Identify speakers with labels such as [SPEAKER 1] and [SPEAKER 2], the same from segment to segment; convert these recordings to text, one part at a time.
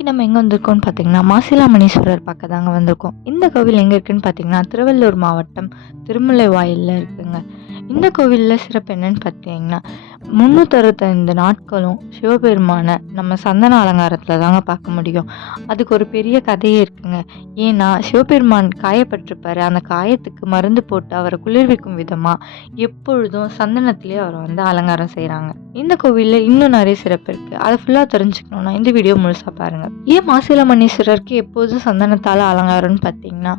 [SPEAKER 1] இன்றைக்கி நம்ம எங்கே வந்திருக்கோம்னு பார்த்தீங்கன்னா மாசிலாமணீஸ்வரர் பக்கம் தாங்க வந்திருக்கோம். இந்த கோவில் எங்கே இருக்குன்னு பார்த்தீங்கன்னா திருவள்ளூர் மாவட்டம் திருமலை வாயிலில் இருக்குங்க. இந்த கோவிலில் சிறப்பு என்னன்னு பார்த்தீங்கன்னா முந்நூற்றறுபத்தைந்து நாட்களும் சிவபெருமானை நம்ம சந்தன அலங்காரத்தில் தாங்க பார்க்க முடியும். அதுக்கு ஒரு பெரிய கதையே இருக்குங்க. ஏன்னா சிவபெருமான் காயப்பட்டிருப்பார். அந்த காயத்துக்கு மருந்து போட்டு அவரை குளிர்விக்கும் விதமாக எப்பொழுதும் சந்தனத்திலே அவரை வந்து அலங்காரம் செய்கிறாங்க இந்த கோவிலில் இன்னும் நிறைய சிறப்பு இருக்குது அதை ஃபுல்லாக தெரிஞ்சுக்கணுன்னா இந்த வீடியோ முழுசாக பாருங்கள் ஏன் மாசிலமணீஸ்வரருக்கு எப்போதும் சந்தனத்தால் அலங்காரம்னு பார்த்தீங்கன்னா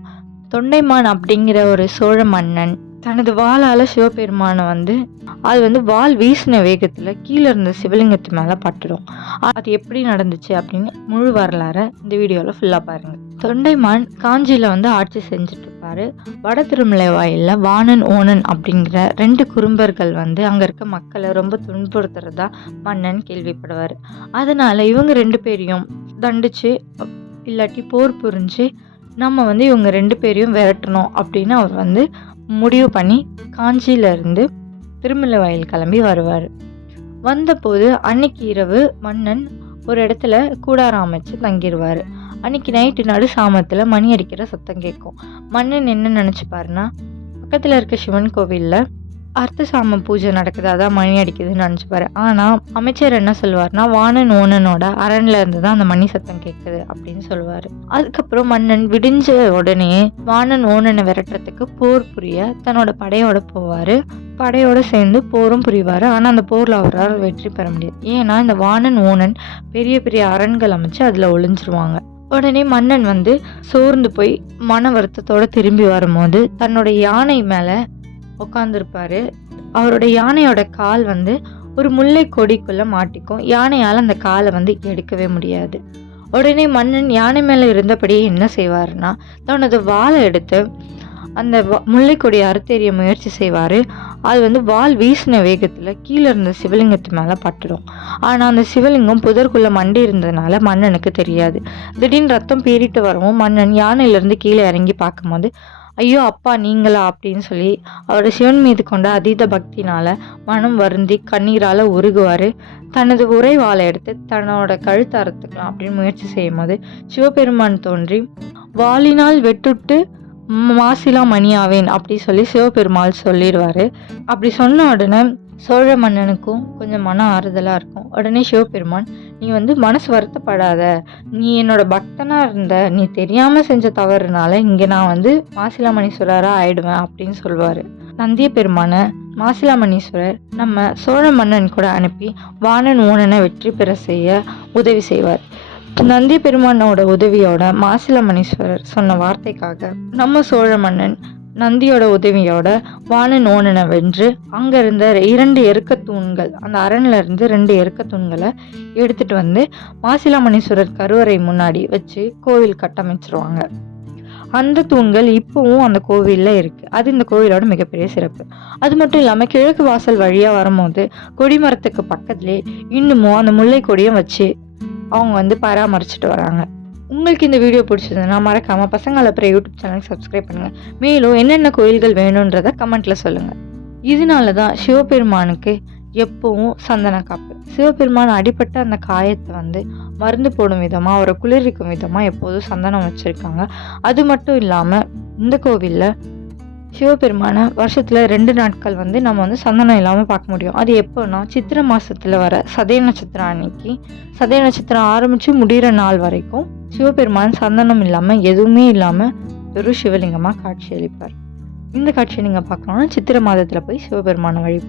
[SPEAKER 1] தொண்டைமான் அப்படிங்கிற ஒரு சோழ மன்னன் தனது வாளால் சிவபெருமானை வந்து அது வந்து வாள் வீசின வேகத்தில் கீழே இருந்த சிவலிங்கத்து மேலே பட்டுடும் அது எப்படி நடந்துச்சு அப்படின்னு முழு வரலாறை இந்த வீடியோவில் ஃபுல்லாக பாருங்கள் தொண்டைமான் காஞ்சியில் வந்து ஆட்சி செஞ்சுட்டு இருப்பாரு வட திருமலை வாயிலில் வாணன் ஓணன் அப்படிங்கிற ரெண்டு குறும்பர்கள் வந்து அங்கே இருக்க மக்களை ரொம்ப துன்புறுத்துறதா மன்னன் கேள்விப்படுவார். அதனால் இவங்க ரெண்டு பேரையும் தண்டிச்சு இல்லாட்டி போர் புரிஞ்சு நம்ம வந்து இவங்க ரெண்டு பேரையும் விரட்டணும் அப்படின்னு அவர் வந்து முடிவு பண்ணி காஞ்சியிலிருந்து திருமலை வயல் கிளம்பி வருவார். வந்தபோது அன்னைக்கு இரவு மன்னன் ஒரு இடத்துல கூடாரம் அமைச்சு தங்கிடுவார் அன்னைக்கு நைட்டு நடு சாமத்தில் மணி அடிக்கிற சத்தம் கேட்கும். மன்னன் என்ன நினச்சிப்பாருன்னா பக்கத்தில் இருக்க சிவன் கோவிலில் அர்த்தசாம பூஜை நடக்குது அதான் மணி அடிக்குதுன்னு நினச்சிப்பாரு ஆனால் அமைச்சர் என்ன சொல்லுவார்னா வாணன் ஓனனோட அரண்ல இருந்து தான் அந்த மணி சத்தம் கேட்குது அப்படின்னு சொல்லுவார். அதுக்கப்புறம் மன்னன் விடிஞ்ச உடனே வாணன் ஓனனை விரட்டுறதுக்கு போர் புரிய தன்னோட படையோட போவார். படையோட சேர்ந்து போரும் புரிவார். ஆனால் அந்த போரில் அவரால் வெற்றி பெற முடியாது. ஏன்னா இந்த வாணன் ஓனன் பெரிய பெரிய அரண்கள் அமைச்சு அதில் ஒளிஞ்சிருவாங்க. உடனே மன்னன் வந்து சோர்ந்து போய் மன வருத்தத்தோடு திரும்பி வரும்போது தன்னோட யானை மேலே உட்காந்துருப்பாரு அவரோட யானையோட கால் வந்து ஒரு முல்லை கொடிக்குள்ளே மாட்டிக்கும். யானையால் அந்த காலை வந்து எடுக்கவே முடியாது. உடனே மன்னன் யானை மேலே இருந்தபடியே என்ன செய்வாருன்னா தனது வாளை எடுத்து அந்த முல்லைக்கொடி அறுத்தெறிய முயற்சி செய்வார். அது வந்து வால் வீசின வேகத்தில் கீழே இருந்த சிவலிங்கத்து மேலே பட்டுடும் ஆனால் அந்த சிவலிங்கம் புதற்குள்ளே மண்டி இருந்ததுனால மன்னனுக்கு தெரியாது. திடீர்னு ரத்தம் பீறிட்டு வரவும் மன்னன் யானையிலேருந்து கீழே இறங்கி பார்க்கும்போது ஐயோ அப்பா நீங்களா? அப்படின்னு சொல்லி அவர் சிவன் மீது கொண்ட அதீத பக்தினால் மனம் வருந்தி கண்ணீரால் உருகுவார். தனது உரை வாழை எடுத்து தன்னோட கழுத்து அறுத்துக்கலாம் அப்படின்னு முயற்சி செய்யும் போது சிவபெருமான் தோன்றி வாளினால் வெட்டுட்டு மாசிலா மணியாவேன் அப்படி சொல்லி சிவபெருமாள் சொல்லிடுவார். அப்படி சொன்ன உடனே சோழ மன்னனுக்கும் கொஞ்சம் மன ஆறுதலாக இருக்கும். உடனே சிவபெருமான் நீ வந்து மனசு வருத்தப்படாத. நீ என்னோட பக்தனாக இருந்த. நீ தெரியாமல் செஞ்ச தவறுனால இங்கே நான் வந்து மாசிலாமணீஸ்வரராக ஆயிடுவேன் அப்படின்னு சொல்லுவார் நந்திய பெருமானை மாசிலாமணீஸ்வரர் நம்ம சோழ மன்னன் கூட அனுப்பி வானன் ஊனனை வெற்றி பெற செய்ய உதவி செய்வார். நந்தி பெருமானோட உதவியோட மாசிலாமணீஸ்வரர் சொன்ன வார்த்தைக்காக நம்ம சோழ மன்னன் நந்தியோட உதவியோட வானு நோனனை வென்று அங்கே இருந்த இரண்டு எருக்க தூண்கள் அந்த அரண்ல இருந்து ரெண்டு எருக்க தூண்களை எடுத்துட்டு வந்து மாசிலாமணீஸ்வரர் கருவறை முன்னாடி வச்சு கோவில் கட்டமைச்சிருவாங்க. அந்த தூண்கள் இப்போவும் அந்த கோவிலில் இருக்குது அது இந்த கோவிலோட மிகப்பெரிய சிறப்பு. அது மட்டும் இல்லாமல் கிழக்கு வாசல் வழியாக வரும்போது கொடிமரத்துக்கு பக்கத்துலேயே இன்னமும் அந்த முல்லை கொடியும் வச்சு அவங்க வந்து பராமரிச்சுட்டு வராங்க. உங்களுக்கு இந்த வீடியோ பிடிச்சதுன்னா மறக்காமல் பசங்களை அப்புறம் யூடியூப் சேனலுக்கு சப்ஸ்கிரைப் பண்ணுங்கள் மேலும் என்னென்ன கோயில்கள் வேணுன்றதை கமெண்ட்டில் சொல்லுங்கள் இதனால தான் சிவபெருமானுக்கு எப்பவும் சந்தன காப்பு. சிவபெருமான் அடிப்பட்ட அந்த காயத்தை வந்து மருந்து போடும் விதமாக அவரை குளிர்விக்கும் விதமாக எப்போதும் சந்தனம் வச்சுருக்காங்க. அது மட்டும் இல்லாமல் இந்த கோவிலில் சிவபெருமானை வருஷத்தில் ரெண்டு நாட்கள் வந்து நம்ம வந்து சந்தனம் இல்லாமல் பார்க்க முடியும். அது எப்போன்னா சித்திரை மாதத்தில் வர சதய நட்சத்திரம் அன்னைக்கு. சதய நட்சத்திரம் ஆரம்பித்து முடிகிற நாள் வரைக்கும் சிவபெருமான் சந்தனம் இல்லாமல் எதுவுமே இல்லாமல் வெறும் சிவலிங்கமாக காட்சி அளிப்பார். இந்த காட்சியை நீங்கள் பார்க்கணுன்னா சித்திரை மாதத்தில் போய் சிவபெருமானை வழி